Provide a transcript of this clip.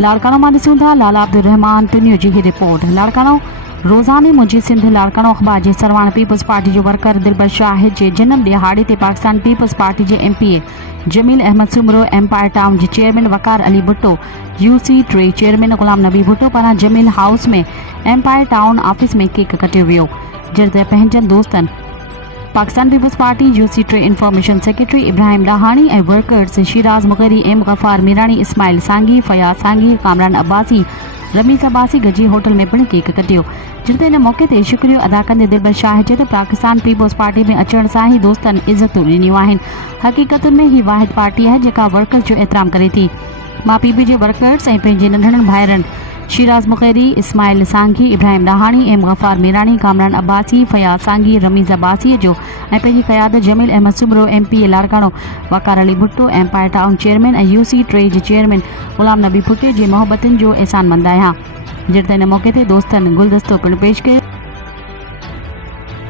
लाड़कानो मां ॾिसूं था लाला अब्दुल रहमान पिनियो जी ही रिपोर्ट। लाड़कानो रोज़ाने मुंहिंजी सिंध लाड़कानो अख़बार जे सरवाण पीपल्स पार्टी जो वर्कर दिलबर शाहिद जे जनम ॾिहाड़े ते पाकिस्तान पीपल्स पार्टी जे MPA Jamil Ahmed Soomro, empire town जे chairman Waqar Ali Bhutto, UC3 chairman Ghulam Nabi Bhutto पारां जमील हाउस में एम्पायर टाउन ऑफिस में केक कटियो वियो। जॾहिं पंहिंजनि दोस्तनि Pakistan people's party UC3 information secretary Ibrahim Dahani ऐं वर्कर्स शिराज मुग़री, एम गफ़ार मीरानी, इस्माइल सांगी, फयाज सांगी, कामरान अब्बासी, रमीज़ अब्बासी गजी होटल में पिणु केक कटियो। जिते इन मौक़े ते शुक्रियो अदा कंदे दिलबर शाह चयो त पाकिस्तान पीपल्स पार्टी में अचण सां ई दोस्तनि इज़तूं ॾिनियूं आहिनि। हक़ीक़त में ही वाहिद पार्टी आहे जेका वर्कर्स जो एतिराम करे थी। मां PB जे वर्कर्स ऐं पंहिंजे नंढड़नि भाइरनि शिराज मुग़री, इस्माइल सांगी, इब्राहिम डाहानी, एम गफ़ार मीरानी, कामरान अब्बासी, फयाज सांगी, रमीज़ अब्बासी जो ऐं पंहिंजी क़यादत Jamil Ahmed Soomro, MPA Larkana Waqar Ali Bhutto, empire town chairman ऐं UC3 जे चेयरमैन गुलाम नबी भुट्टो जे मोहबतनि जो एहसान मंद आहियां। जिते इन मौक़े ते दोस्तनि गुलदस्तो पिणु पेश कयो।